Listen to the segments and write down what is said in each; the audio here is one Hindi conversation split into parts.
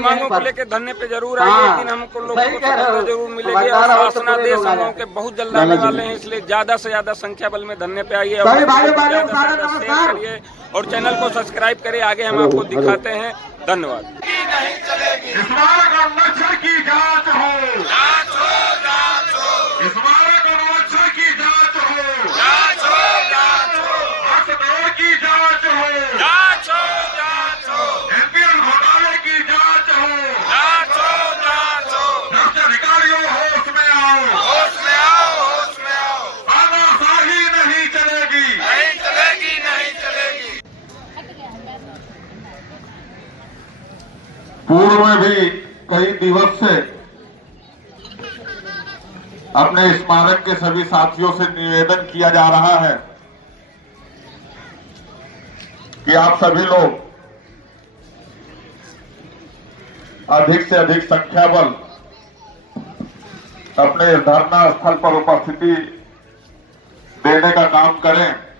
मांगों को लेकर धरने पे जरूर आइए। एक दिन हमको लोगों को सफलता जरूर मिलेगी और शासनादेश हम लोगों के बहुत जल्द आने वाले हैं, इसलिए ज्यादा से ज्यादा संख्या बल में धरने पे आइए और शेयर करिए और चैनल को सब्सक्राइब करिए। आगे हम आपको दिखाते हैं। धन्यवाद। पूर्व में भी कई दिवस से अपने स्मारक के सभी साथियों से निवेदन किया जा रहा है कि आप सभी लोग अधिक से अधिक संख्या बल अपने धरना स्थल पर उपस्थिति देने का काम करें।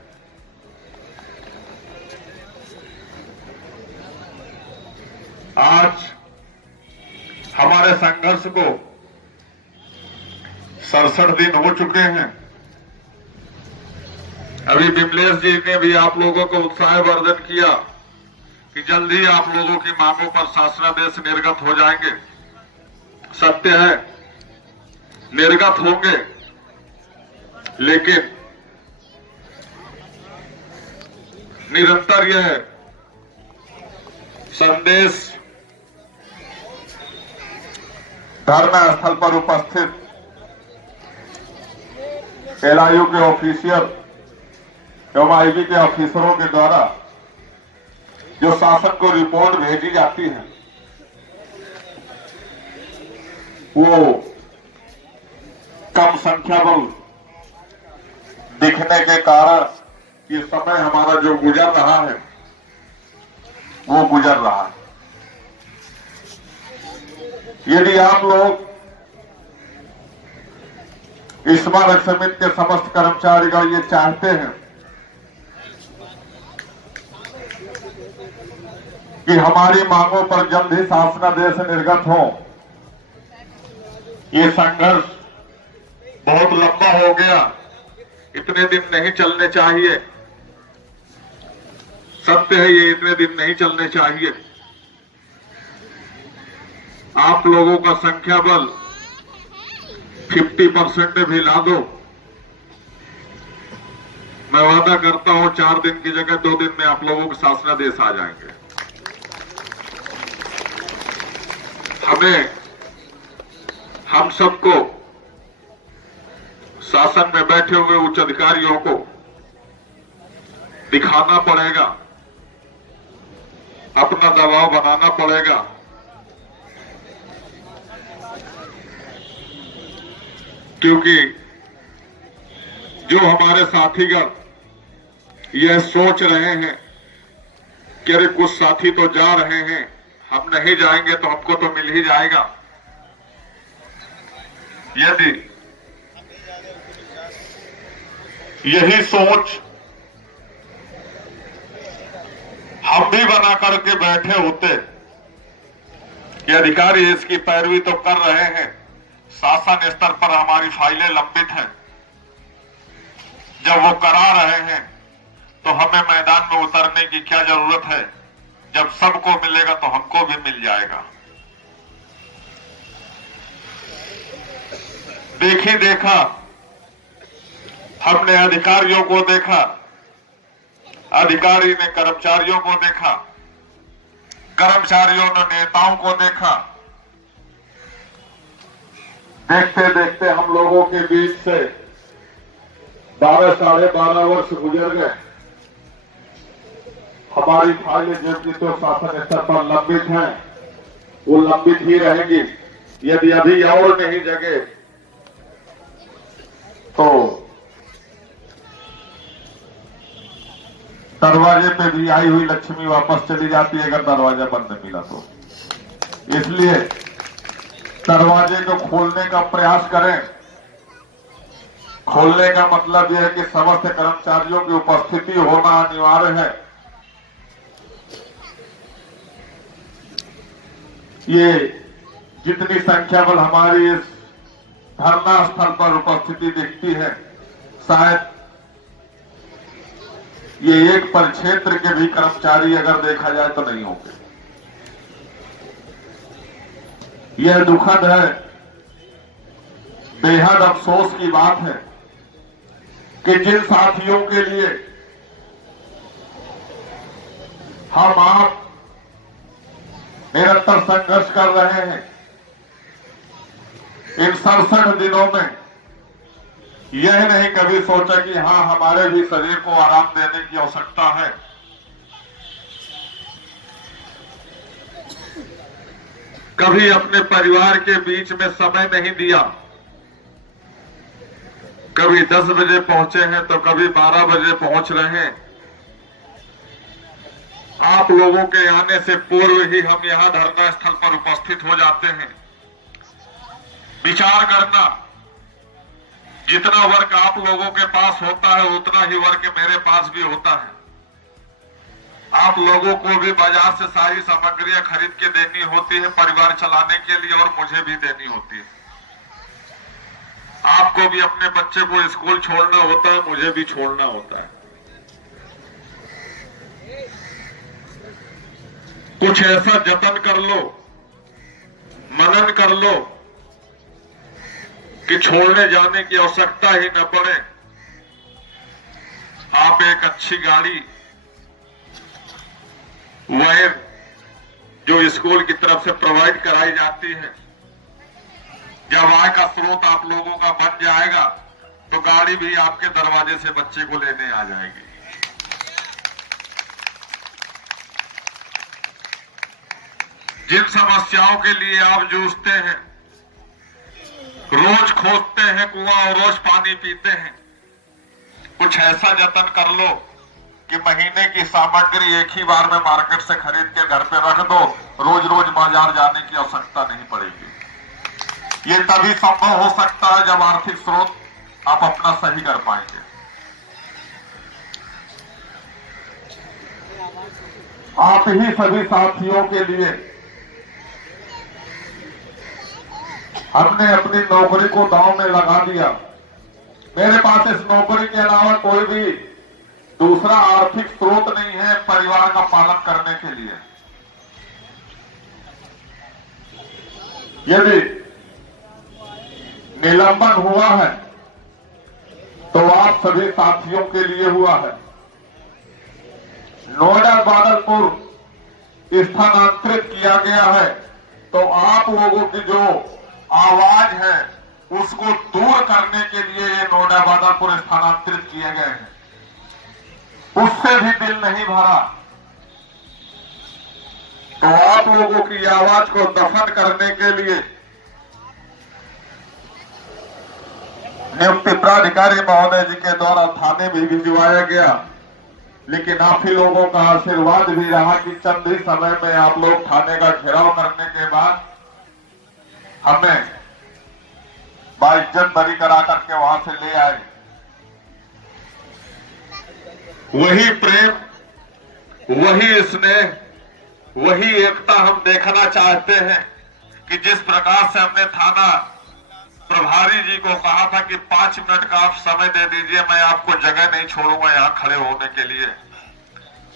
आज हमारे संघर्ष को 67 दिन हो चुके हैं। अभी विमलेश जी ने भी आप लोगों को उत्साहवर्धन किया कि जल्दी आप लोगों की मांगों पर शासनादेश निर्गत हो जाएंगे। सत्य है, निर्गत होंगे, लेकिन निरंतर यह संदेश धरना स्थल पर उपस्थित LIU के ऑफिशियल एवं IB के ऑफिसरों के द्वारा जो शासन को रिपोर्ट भेजी जाती है वो कम संख्या बल दिखने के कारण ये समय हमारा जो गुजर रहा है वो गुजर रहा है। यदि आप लोग स्मारक समिति के समस्त कर्मचारीगण ये चाहते हैं कि हमारी मांगों पर जल्द ही शासनादेश निर्गत हो, ये संघर्ष बहुत लंबा हो गया, इतने दिन नहीं चलने चाहिए। सत्य है, ये इतने दिन नहीं चलने चाहिए। आप लोगों का संख्या बल 50% भी ला दो, मैं वादा करता हूं 4 दिन की जगह 2 दिन में आप लोगों के शासनादेश आ जाएंगे। हम सबको शासन में बैठे हुए उच्च अधिकारियों को दिखाना पड़ेगा, अपना दबाव बनाना पड़ेगा। क्योंकि जो हमारे साथीगण यह सोच रहे हैं कि अरे कुछ साथी तो जा रहे हैं, हम नहीं जाएंगे तो हमको तो मिल ही जाएगा, यदि यही सोच हम भी बना करके बैठे होते कि अधिकारी इसकी पैरवी तो कर रहे हैं, शासन स्तर पर हमारी फाइलें लंबित हैं, जब वो करा रहे हैं तो हमें मैदान में उतरने की क्या जरूरत है, जब सबको मिलेगा तो हमको भी मिल जाएगा। देखी देखा हमने अधिकारियों को देखा, अधिकारी ने कर्मचारियों को देखा, कर्मचारियों ने नेताओं को देखा। देखते देखते हम लोगों के बीच से 12 साढ़े 12 वर्ष गुजर गए। हमारी फाइलें जबकि तो शासन स्तर पर लंबित हैं, वो लंबित ही रहेंगी। यदि अभी और नहीं जगे तो दरवाजे पे भी आई हुई लक्ष्मी वापस चली जाती है अगर दरवाजा बंद मिला तो। इसलिए दरवाजे को खोलने का प्रयास करें। खोलने का मतलब यह है कि समस्त कर्मचारियों की उपस्थिति होना अनिवार्य है। ये जितनी संख्या बल हमारी इस धरना स्थल पर उपस्थिति दिखती है, शायद ये एक परिक्षेत्र के भी कर्मचारी अगर देखा जाए तो नहीं होंगे। यह दुखद है, बेहद अफसोस की बात है कि जिन साथियों के लिए हम आप निरंतर संघर्ष कर रहे हैं, इन 67 दिनों में यह नहीं कभी सोचा कि हां हमारे भी शरीर को आराम देने की आवश्यकता है। कभी अपने परिवार के बीच में समय नहीं दिया। कभी 10 बजे पहुंचे हैं तो कभी 12 बजे पहुंच रहे हैं। आप लोगों के आने से पूर्व ही हम यहां धरना स्थल पर उपस्थित हो जाते हैं। विचार करना, जितना वर्क आप लोगों के पास होता है उतना ही वर्क मेरे पास भी होता है। आप लोगों को भी बाजार से सारी सामग्रियां खरीद के देनी होती है परिवार चलाने के लिए, और मुझे भी देनी होती है। आपको भी अपने बच्चे को स्कूल छोड़ना होता है, मुझे भी छोड़ना होता है। कुछ ऐसा जतन कर लो, मनन कर लो कि छोड़ने जाने की आवश्यकता ही न पड़े। आप एक अच्छी गाड़ी वैन जो स्कूल की तरफ से प्रोवाइड कराई जाती है, जब आय का स्रोत आप लोगों का बन जाएगा तो गाड़ी भी आपके दरवाजे से बच्चे को लेने आ जाएगी। जिन समस्याओं के लिए आप जूझते हैं, रोज खोदते हैं कुआं और रोज पानी पीते हैं, कुछ ऐसा जतन कर लो कि महीने की सामग्री एक ही बार में मार्केट से खरीद के घर पे रख दो, रोज रोज बाजार जाने की आवश्यकता नहीं पड़ेगी। ये तभी संभव हो सकता है जब आर्थिक स्रोत आप अपना सही कर पाएंगे। आप ही सभी साथियों के लिए हमने अपनी नौकरी को दांव में लगा दिया। मेरे पास इस नौकरी के अलावा कोई भी दूसरा आर्थिक स्रोत नहीं है परिवार का पालन करने के लिए। यदि निलंबन हुआ है तो आप सभी साथियों के लिए हुआ है। नोएडा बादलपुर स्थानांतरित किया गया है तो आप लोगों की जो आवाज है उसको दूर करने के लिए ये नोएडा बादलपुर स्थानांतरित किए गए हैं। उससे भी दिल नहीं भरा तो आप लोगों की आवाज को दफन करने के लिए नियुक्त प्राधिकारी महोदय जी के द्वारा थाने भी भिजवाया गया, लेकिन आप ही लोगों का आशीर्वाद भी रहा कि चंद ही समय में आप लोग थाने का घेराव करने के बाद हमें बाइज्जत बरी करा करके वहां से ले आए। वही प्रेम, वही स्नेह, वही एकता हम देखना चाहते हैं कि जिस प्रकार से हमने थाना प्रभारी जी को कहा था कि 5 मिनट का आप समय दे दीजिए, मैं आपको जगह नहीं छोड़ूंगा यहां खड़े होने के लिए,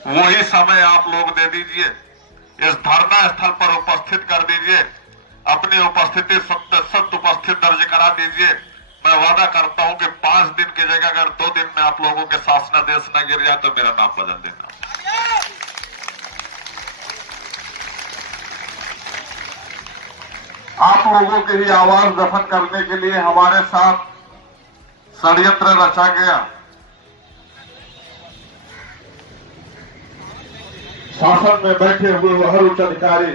वही समय आप लोग दे दीजिए। इस धरना स्थल पर उपस्थित कर दीजिए, अपनी उपस्थिति 100% उपस्थित दर्ज करा दीजिए। मैं वादा करता हूं कि 5 दिन की जगह अगर 2 दिन में आप लोगों के शासनादेश न गिर जाए तो मेरा नाम बदल देना। आप लोगों की ही आवाज दफन करने के लिए हमारे साथ षड्यंत्र रचा गया। शासन में बैठे हुए हर उच्च अधिकारी,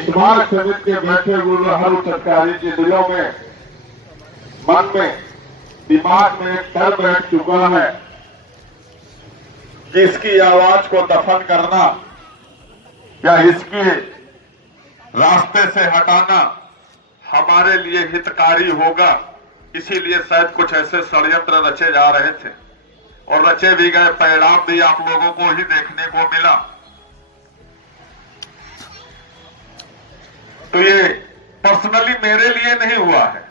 स्मारक समिति के बैठे हुए हर उच्च अधिकारी के दिलों में, मन में, दिमाग में एक डर बैठ चुका है कि इसकी आवाज को दफन करना या इसके रास्ते से हटाना हमारे लिए हितकारी होगा। इसीलिए शायद कुछ ऐसे षड्यंत्र रचे जा रहे थे और रचे भी गए, परिणाम भी आप लोगों को ही देखने को मिला। तो ये पर्सनली मेरे लिए नहीं हुआ है।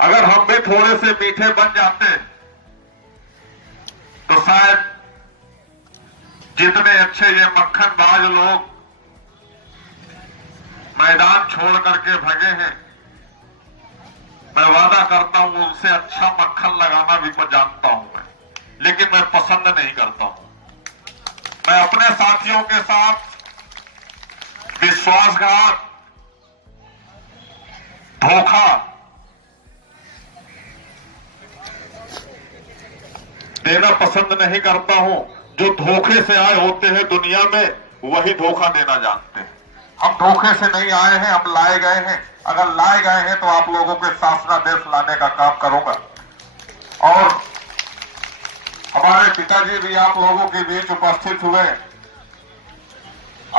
अगर हम भी थोड़े से मीठे बन जाते तो शायद जितने अच्छे ये मक्खनबाज लोग मैदान छोड़ करके भगे हैं, मैं वादा करता हूं उनसे अच्छा मक्खन लगाना भी मैं जानता हूं मैं, लेकिन मैं पसंद नहीं करता हूं। मैं अपने साथियों के साथ विश्वासघात, धोखा देना पसंद नहीं करता हूं। जो धोखे से आए होते हैं दुनिया में, वही धोखा देना जानते हैं। हम धोखे से नहीं आए हैं, हम लाए गए हैं। अगर लाए गए हैं तो आप लोगों के शासनादेश लाने का काम करूंगा। और हमारे पिताजी भी आप लोगों के बीच उपस्थित हुए।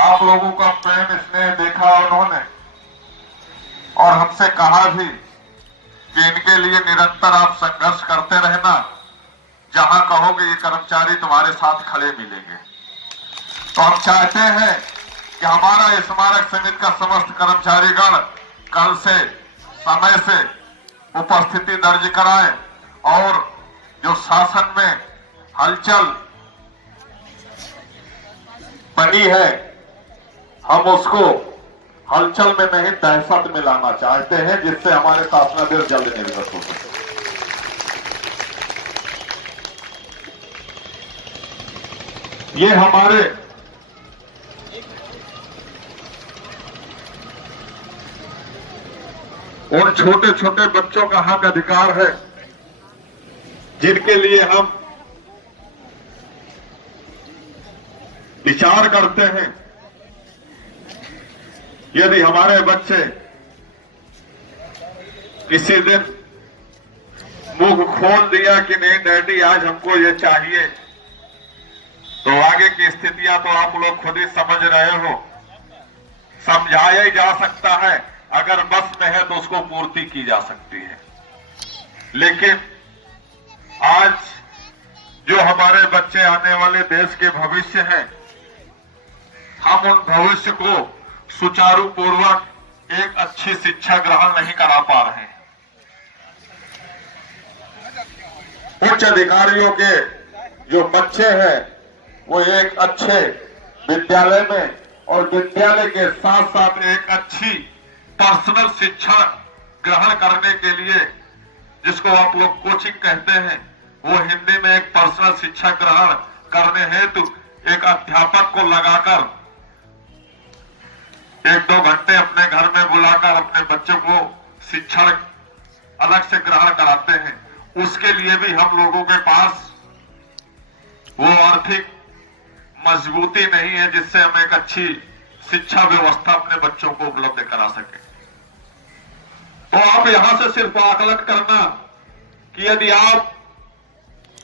आप लोगों का प्रेम स्नेह देखा उन्होंने और हमसे कहा भी कि इनके लिए निरंतर आप संघर्ष करते रहना, जहां कहोगे ये कर्मचारी तुम्हारे साथ खड़े मिलेंगे। तो हम चाहते हैं कि हमारा स्मारक समिति का समस्त कर्मचारीगण कल से समय से उपस्थिति दर्ज कराए और जो शासन में हलचल बनी है, हम उसको हलचल में नहीं दहशत में लाना चाहते हैं, जिससे हमारे शासनादेश जल्द निर्गत हो सके। ये हमारे उन छोटे छोटे बच्चों का हक अधिकार है जिनके लिए हम विचार करते हैं। यदि हमारे बच्चे किसी दिन मुंह खोल दिया कि नहीं डैडी आज हमको ये चाहिए, तो आगे की स्थितियां तो आप लोग खुद ही समझ रहे हो। समझाया ही जा सकता है, अगर बस में है तो उसको पूर्ति की जा सकती है। लेकिन आज जो हमारे बच्चे आने वाले देश के भविष्य हैं, हम उन भविष्य को सुचारू पूर्वक एक अच्छी शिक्षा ग्रहण नहीं करा पा रहे हैं। उच्च अधिकारियों के जो बच्चे हैं वो एक अच्छे विद्यालय में और विद्यालय के साथ साथ एक अच्छी पर्सनल शिक्षा ग्रहण करने के लिए, जिसको आप लोग कोचिंग कहते हैं, वो हिंदी में एक पर्सनल शिक्षा ग्रहण करने हेतु एक अध्यापक को लगाकर 1-2 घंटे अपने घर में बुलाकर अपने बच्चों को शिक्षण अलग से ग्रहण कराते हैं। उसके लिए भी हम लोगों के पास वो आर्थिक मजबूती नहीं है जिससे हम एक अच्छी शिक्षा व्यवस्था अपने बच्चों को उपलब्ध करा सके। तो आप यहां से सिर्फ आकलन करना कि यदि आप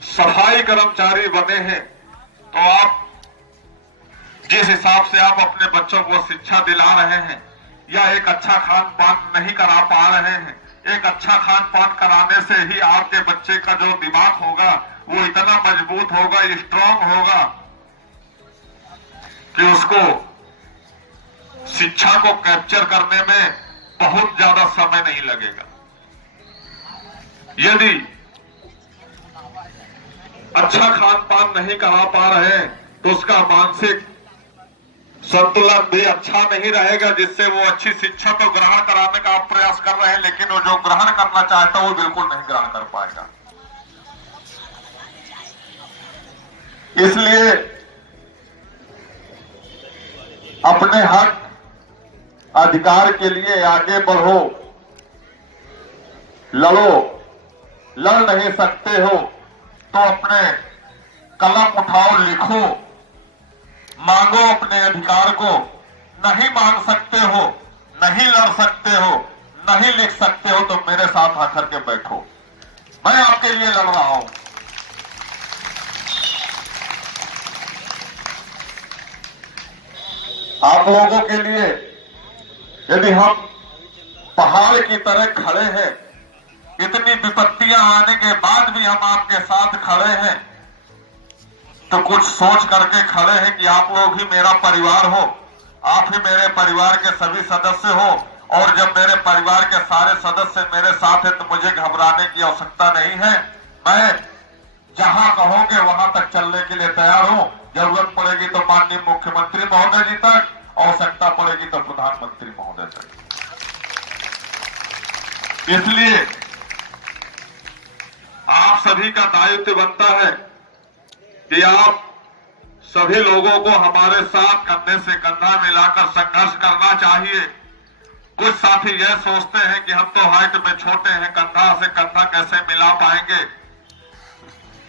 सफाई कर्मचारी बने हैं तो आप जिस हिसाब से आप अपने बच्चों को शिक्षा दिला रहे हैं या एक अच्छा खान पान नहीं करा पा रहे हैं, एक अच्छा खान पान कराने से ही आपके बच्चे का जो दिमाग होगा वो इतना मजबूत होगा, स्ट्रांग होगा कि उसको शिक्षा को कैप्चर करने में बहुत ज्यादा समय नहीं लगेगा। यदि अच्छा खान पान नहीं करा पा रहे हैं तो उसका मानसिक संतुलन भी अच्छा नहीं रहेगा, जिससे वो अच्छी शिक्षा तो ग्रहण कराने का आप प्रयास कर रहे हैं, लेकिन वो जो ग्रहण करना चाहता है वो बिल्कुल नहीं ग्रहण कर पाएगा। इसलिए अपने हक अधिकार के लिए आगे बढ़ो, लड़ो। लड़ नहीं सकते हो तो अपने कलम उठाओ, लिखो, मांगो अपने अधिकार को। नहीं मांग सकते हो, नहीं लड़ सकते हो, नहीं लिख सकते हो तो मेरे साथ आकर के बैठो, मैं आपके लिए लड़ रहा हूं। आप लोगों के लिए यदि हम पहाड़ की तरह खड़े हैं, इतनी विपत्तियां आने के बाद भी हम आपके साथ खड़े हैं, तो कुछ सोच करके खड़े हैं कि आप लोग ही मेरा परिवार हो, आप ही मेरे परिवार के सभी सदस्य हो, और जब मेरे परिवार के सारे सदस्य मेरे साथ हैं तो मुझे घबराने की आवश्यकता नहीं है। मैं जहां कहोगे वहां तक चलने के लिए तैयार हूं। जरूरत पड़ेगी तो माननीय मुख्यमंत्री महोदय जी तक, आवश्यकता पड़ेगी तो प्रधानमंत्री महोदय तक। इसलिए आप सभी का दायित्व बनता है कि आप सभी लोगों को हमारे साथ कंधे से कंधा मिलाकर संघर्ष करना चाहिए। कुछ साथी यह सोचते हैं कि हम तो हाइट में छोटे हैं, कंधा से कंधा कैसे मिला पाएंगे।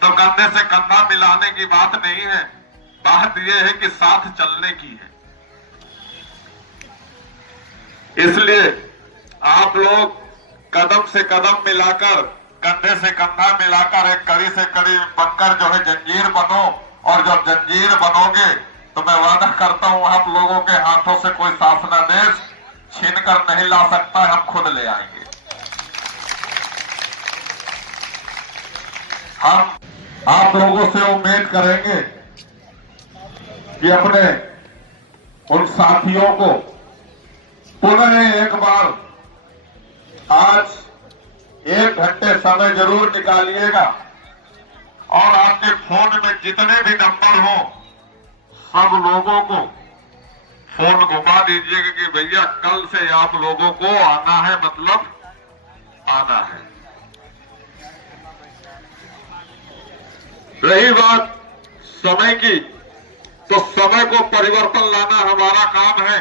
तो कंधे से कंधा मिलाने की बात नहीं है, बात यह है कि साथ चलने की है। इसलिए आप लोग कदम से कदम मिलाकर, कंधे से कंधा मिलाकर एक कड़ी से कड़ी बनकर जो है जंजीर बनो, और जब जंजीर बनोगे तो मैं वादा करता हूं आप लोगों के हाथों से कोई शासनादेश छीनकर नहीं ला सकता, हम खुद ले आएंगे। हम आप लोगों से उम्मीद करेंगे कि अपने उन साथियों को पुनः एक बार आज 1 घंटे समय जरूर निकालिएगा, और आपके फोन में जितने भी नंबर हो सब लोगों को फोन घुमा दीजिएगा कि भैया कल से आप लोगों को आना है, मतलब आना है। रही बात समय की, तो समय को परिवर्तन लाना हमारा काम है।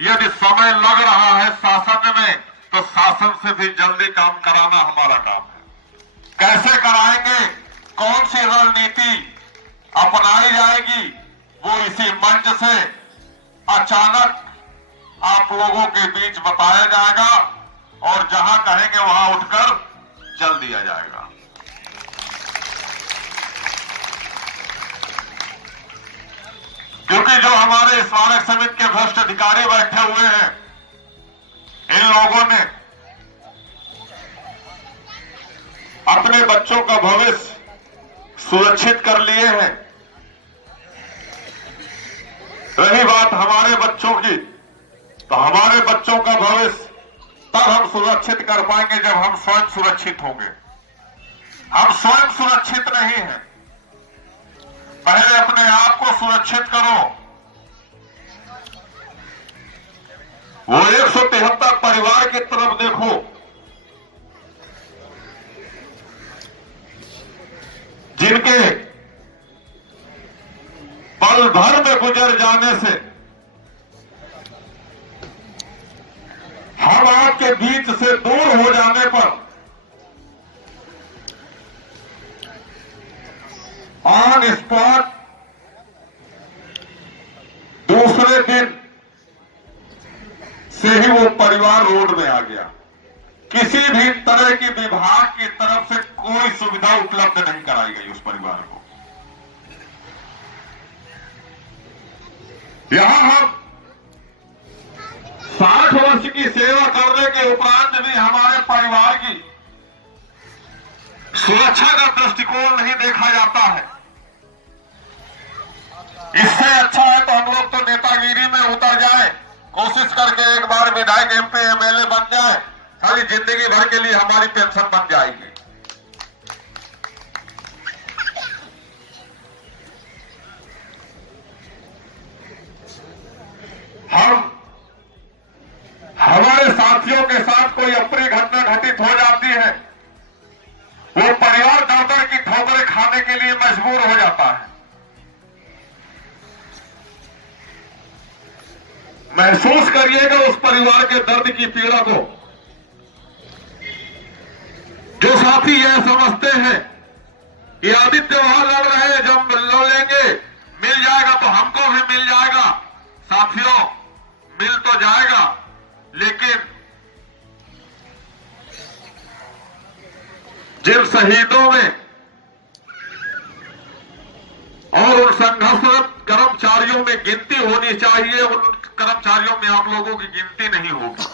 यदि समय लग रहा है शासन में तो शासन से भी जल्दी काम कराना हमारा काम है। कैसे कराएंगे, कौन सी रणनीति अपनाई जाएगी, वो इसी मंच से अचानक आप लोगों के बीच बताया जाएगा, और जहां कहेंगे वहां उठकर चल दिया जाएगा। क्योंकि जो हमारे स्मारक समिति के भ्रष्ट अधिकारी बैठे हुए हैं, इन लोगों ने अपने बच्चों का भविष्य सुरक्षित कर लिए हैं। रही बात हमारे बच्चों की, तो हमारे बच्चों का भविष्य तब हम सुरक्षित कर पाएंगे जब हम स्वयं सुरक्षित होंगे। हम स्वयं सुरक्षित नहीं हैं, पहले अपने आप को सुरक्षित करो। वो 173 परिवार की तरफ देखो, जिनके पल भर में गुजर जाने से हम आपके बीच से दूर हो जाने पर ऑन स्पॉट दूसरे दिन से ही वो परिवार रोड में आ गया। किसी भी तरह की विभाग की तरफ से कोई सुविधा उपलब्ध नहीं कराई गई उस परिवार को। यहां हम 60 वर्ष की सेवा करने के उपरांत भी हमारे परिवार की सुरक्षा का दृष्टिकोण नहीं देखा जाता है। इससे अच्छा है तो हम लोग तो नेतागिरी में उतर जाए, कोशिश करके एक बार विधायक, MP, MLA बन जाए, सारी जिंदगी भर के लिए हमारी पेंशन बन जाएगी। हम हमारे साथियों के साथ कोई अप्रिय घटना घटित हो जाती है, वो परिवार दर की ठोकरें खाने के लिए मजबूर हो जाता है। महसूस करिएगा उस परिवार के दर्द की पीड़ा को। जो साथी यह समझते हैं कि आदित्य वहां लड़ रहे हैं, जब लड़ लेंगे मिल जाएगा तो हमको भी मिल जाएगा। साथियों, मिल तो जाएगा, लेकिन जिन शहीदों में और उन संघर्षरत कर्मचारियों में गिनती होनी चाहिए, उन कर्मचारियों में आप लोगों की गिनती नहीं होगी।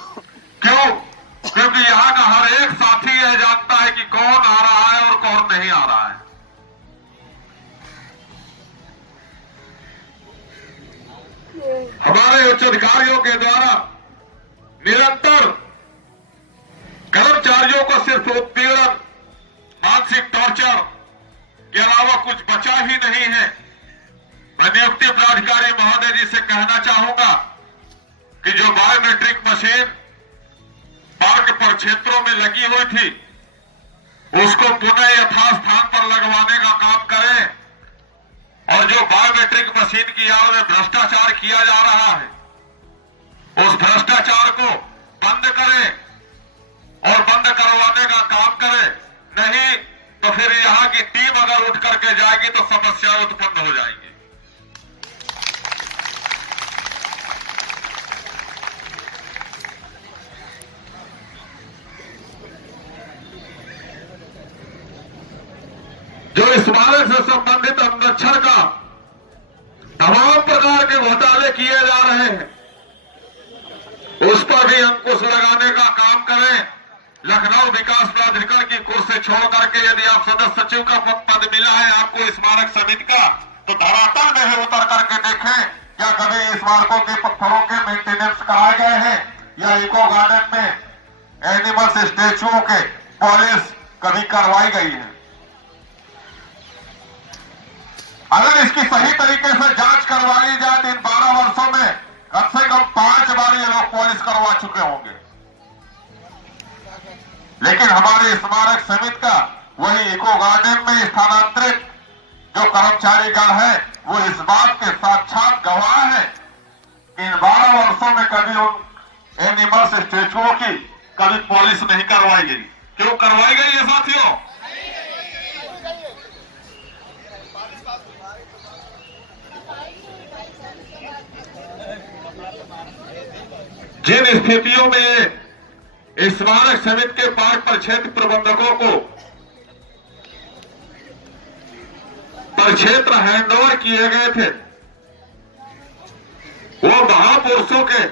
क्यों? क्योंकि यहां का हर एक साथी यह जानता है कि कौन आ रहा है और कौन नहीं आ रहा है। हमारे हमारे उच्च अधिकारियों के द्वारा निरंतर कर्मचारियों को सिर्फ उत्पीड़न, मानसिक टॉर्चर के अलावा कुछ बचा ही नहीं है। मैं नियुक्ति पदाधिकारी महोदय जी से कहना चाहूंगा कि जो बायोमेट्रिक मशीन पार्क पर क्षेत्रों में लगी हुई थी उसको पुनः यथास्थान पर लगवाने का काम करें, और जो बायोमेट्रिक मशीन की आड़ में भ्रष्टाचार किया जा रहा है उस भ्रष्टाचार को बंद करें और बंद करवाने का काम करें। नहीं तो फिर यहां की टीम अगर उठ करके जाएगी तो समस्या उत्पन्न हो जाएंगी। जो स्मारक से संबंधित संरक्षण का तमाम प्रकार के घोटाले किए जा रहे हैं उस पर भी अंकुश लगाने का काम करें। लखनऊ विकास प्राधिकरण की कुर्सी छोड़ करके यदि आप सदस्य सचिव का पद मिला है आपको स्मारक समिति का, तो धरातल में ही उतर करके देखें क्या कभी स्मारकों के पत्थरों के मेंटेनेंस कराए गए हैं या इको गार्डन में एनिमल्स स्टेचुओं के पॉलिश कभी करवाई गई है। अगर इसकी सही तरीके से जांच करवा ली जाए तो इन 12 वर्षों में कम से कम 5 बार ये लोग पॉलिश करवा चुके होंगे। लेकिन हमारे स्मारक समिति का वही इको गार्डन में स्थानांतरित जो कर्मचारीगण है वो इस बात के साक्षात गवाह है कि इन 12 वर्षों में कभी उन एनिमल्स स्टेचुओं की कभी पॉलिश नहीं करवाई गई। क्यों करवाई गई है साथियों? जिन स्थितियों में स्मारक समिति के पार्क परिक्षेत्र प्रबंधकों को परिक्षेत्र हैंडओवर किए गए थे वो महापुरुषों के,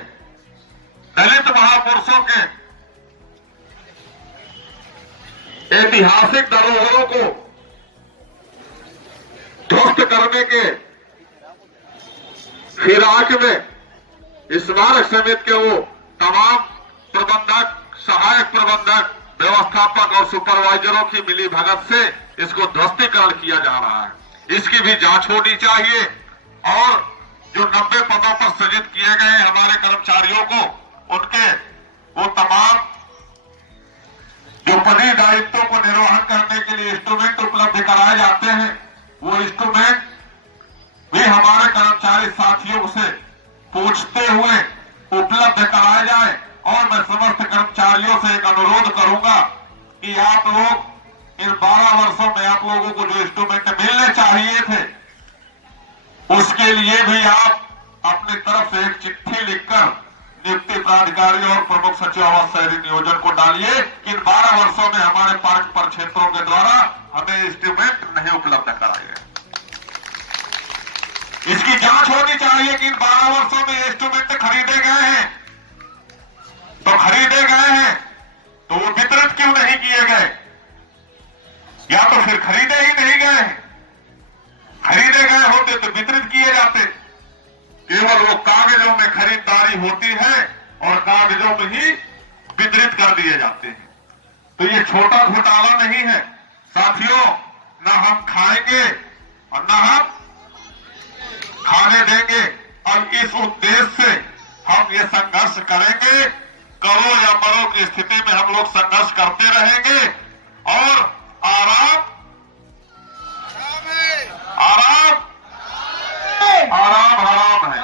दलित महापुरुषों के ऐतिहासिक धरोहरों को ध्वस्त करने के फिराक में स्मारक समिति के वो तमाम प्रबंधक, सहायक प्रबंधक, व्यवस्थापक और सुपरवाइजरों की मिली भगत से इसको ध्वस्तीकरण किया जा रहा है। इसकी भी जांच होनी चाहिए और जो 90 पदों पर सृजित किए गए हमारे कर्मचारियों को उनके वो तमाम जो पदीय दायित्वों को निर्वहन करने के लिए इंस्ट्रूमेंट उपलब्ध कराए जाते हैं वो इंस्ट्रूमेंट भी हमारे कर्मचारी साथियों से पूछते हुए उपलब्ध कराए जाए। और मैं समस्त कर्मचारियों से एक अनुरोध करूंगा कि आप लोग इन 12 वर्षों में आप लोगों को जो इंस्ट्रूमेंट मिलने चाहिए थे उसके लिए भी आप अपनी तरफ से एक चिट्ठी लिखकर नियुक्ति प्राधिकारी और प्रमुख सचिव आवास शहरी नियोजन को डालिए कि इन 12 वर्षों में हमारे पार्क पर क्षेत्रों के द्वारा हमें इंस्ट्रूमेंट नहीं उपलब्ध कराए गए। इसकी जांच होनी चाहिए कि इन 12 वर्षों में इंस्ट्रूमेंट खरीदे गए हैं तो खरीदे गए हैं तो वो वितरित क्यों नहीं किए गए, या तो फिर खरीदे ही नहीं गए, खरीदे गए होते तो वितरित किए जाते। केवल वो कागजों में खरीदारी होती है और कागजों में ही वितरित कर दिए जाते हैं। तो ये छोटा घोटाला नहीं है साथियों, न हम खाएंगे और न हम खाने देंगे। और इस उद्देश्य से हम ये संघर्ष करेंगे, करो या मरो की स्थिति में हम लोग संघर्ष करते रहेंगे। और आराम हराम है,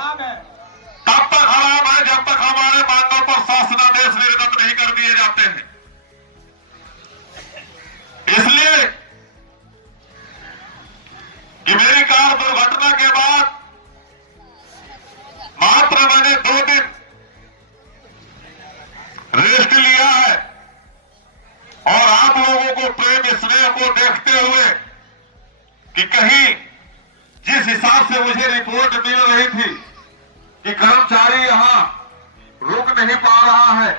तब तक हराम है जब तक हमारे मांगों पर शासनादेश निर्गत नहीं कर दिए जाते हैं। इसलिए कि मेरी कार दुर्घटना के बाद मात्र मैंने 2 दिन रेस्ट लिया है और आप लोगों को प्रेम स्नेह को देखते हुए कि कहीं जिस हिसाब से मुझे रिपोर्ट मिल रही थी कि कर्मचारी यहां रुक नहीं पा रहा है,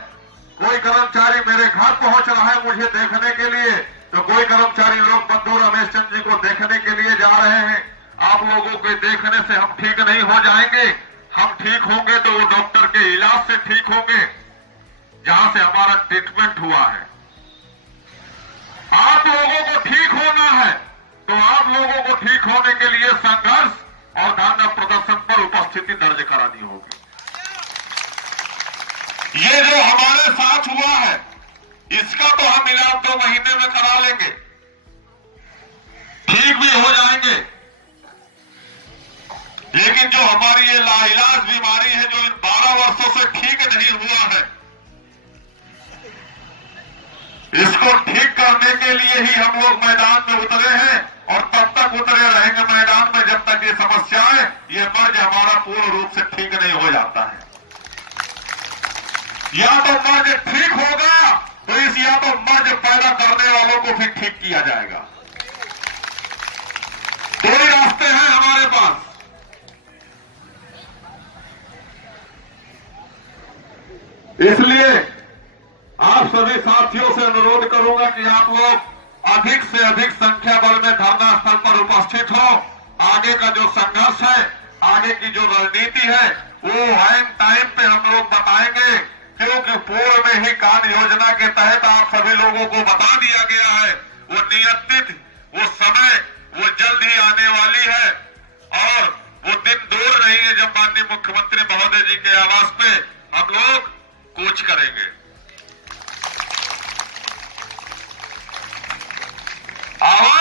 कोई कर्मचारी मेरे घर पहुंच रहा है मुझे देखने के लिए, तो कोई कर्मचारी लोग बंधु रमेश चंद्र जी को देखने के लिए जा रहे हैं। आप लोगों के देखने से हम ठीक नहीं हो जाएंगे। हम ठीक होंगे तो वो डॉक्टर के इलाज से ठीक होंगे जहां से हमारा ट्रीटमेंट हुआ है। आप लोगों को ठीक होना है तो आप लोगों को ठीक होने के लिए संघर्ष और धरना प्रदर्शन पर उपस्थिति दर्ज करानी होगी। ये जो हमारे साथ हुआ है इसका तो हम इलाज 2 महीने में करा लेंगे, ठीक भी हो जाएंगे, लेकिन जो हमारी ये लाइलाज बीमारी है जो इन 12 वर्षों से ठीक नहीं हुआ है, इसको ठीक करने के लिए ही हम लोग मैदान में उतरे हैं और तब तक उतरे रहेंगे मैदान में जब तक ये समस्याएं, ये मर्ज हमारा पूर्ण रूप से ठीक नहीं हो जाता है। या तो मर्ज ठीक होगा तो इस या तो मर्ज पैदा करने वालों को भी ठीक किया जाएगा। 2 ही रास्ते हैं हमारे पास। इसलिए आप सभी साथियों से अनुरोध करूंगा कि आप लोग अधिक से अधिक संख्या बल में धरना स्थल पर उपस्थित हो। आगे का जो संघर्ष है, आगे की जो रणनीति है वो एंड टाइम पे हम लोग बताएंगे, क्योंकि पूर्व में ही कान योजना के तहत आप सभी लोगों को बता दिया गया है। वो नियत तिथि, वो समय, वो जल्द ही आने वाली है और वो दिन दूर नहीं है जब माननीय मुख्यमंत्री महोदय जी के आवास पे हम लोग कूच करेंगे। आवाज